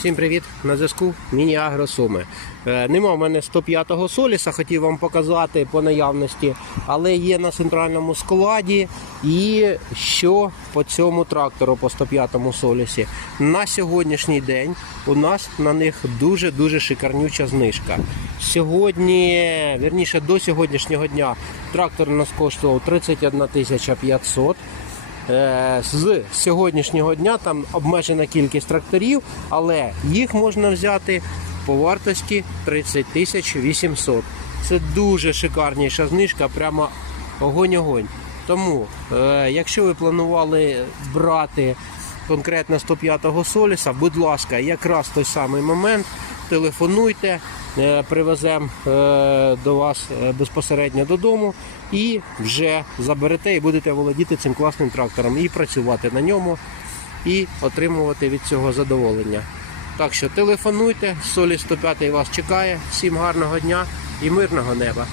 Всім привіт! На зв'язку Міні Агросуми. Е, Нема в мене 105-го соліса, хотів вам показати по наявності, але є на центральному складі. І що по цьому трактору по 105-му солісі. На сьогоднішній день у нас на них дуже-дуже шикарнюча знижка. Сьогодні, вірніше до сьогоднішнього дня, трактор у нас коштував 31 500. Е, З сьогоднішнього дня там обмежена кількість тракторів, але їх можна взяти по вартості 30 тисяч 800. Це дуже шикарніша знижка, прямо огонь-огонь. Тому, е, якщо ви планували брати конкретно 105-го соліса, будь ласка, якраз той самий момент, телефонуйте, е, привеземо е, до вас е, безпосередньо додому і вже заберете і будете володіти цим класним трактором і працювати на ньому, і отримувати від цього задоволення. Так що телефонуйте, Солі 105 вас чекає. Всім гарного дня і мирного неба.